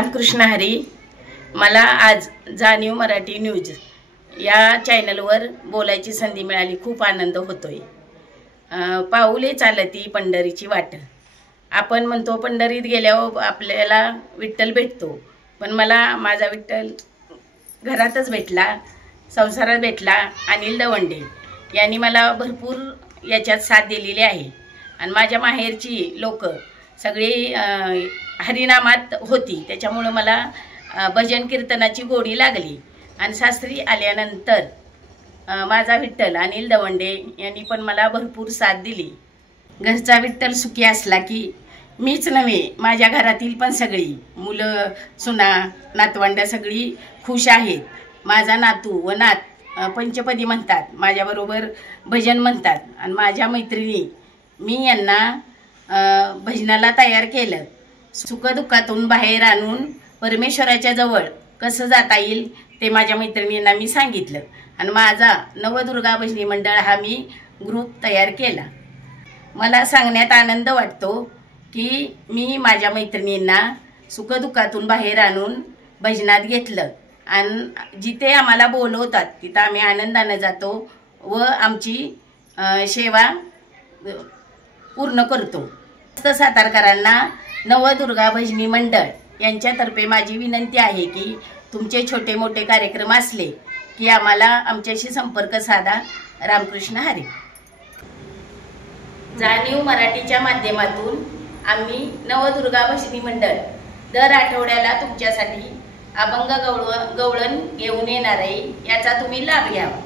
रामकृष्ण हरी। मला आज जाणीव मराठी न्यूज या चॅनलवर बोलायची संधी मिळाली, खूप आनंद होतोय। पाऊले चालती पंढरीची वाट। आपण म्हणतो पंढरीत गेल्यावर आपल्याला विठ्ठल भेटतो, पण मला माझा विठ्ठल घरातच भेटला, संसारात भेटला। अनिल दवंडे यांनी मला भरपूर याच्यात साथ दिलेली आहे आणि माझ्या माहेरची लोक सगळी हरिनामात होती, त्याच्यामुळे मला भजन कीर्तनाची गोडी लागली। आणि सासरी आल्यानंतर माझा विठ्ठल अनिल दवंडे यांनी पण मला भरपूर साथ दिली। घरचा विठ्ठल सुखी असला की मीच नव्हे, माझ्या घरातील पण सगळी मुलं सुना नातवंड सगळी खुश आहेत। माझा नातू व नात पंचपदी म्हणतात, माझ्याबरोबर भजन म्हणतात आणि माझ्या मैत्रिणी मी यांना भजनाला तयार केलं। सुखदुःखातून बाहेर आणून परमेश्वराच्या जवळ कसं जाता येईल ते माझ्या मैत्रिणींना मी सांगितलं आणि माझा नवदुर्गा भजनी मंडळ हा मी ग्रुप तयार केला। मला सांगण्यात आनंद वाटतो की मी माझ्या मैत्रिणींना सुखदुःखातून बाहेर आणून भजनात घेतलं आणि जिथे आम्हाला बोलवतात तिथं आम्ही आनंदाने जातो व आमची सेवा पूर्ण करतो। सातारकरांना नवदुर्गा भजनी मंडळ यांच्यातर्फे माझी विनंती आहे की तुमचे छोटे मोठे कार्यक्रम असले की आम्हाला आमच्याशी संपर्क साधा। रामकृष्ण हरी। जाणीव मराठीच्या माध्यमातून आम्ही नवदुर्गा भजनी मंडळ दर आठवड्याला तुमच्यासाठी अभंग गवळण घेऊन येणार आहे, याचा तुम्ही लाभ घ्यावा।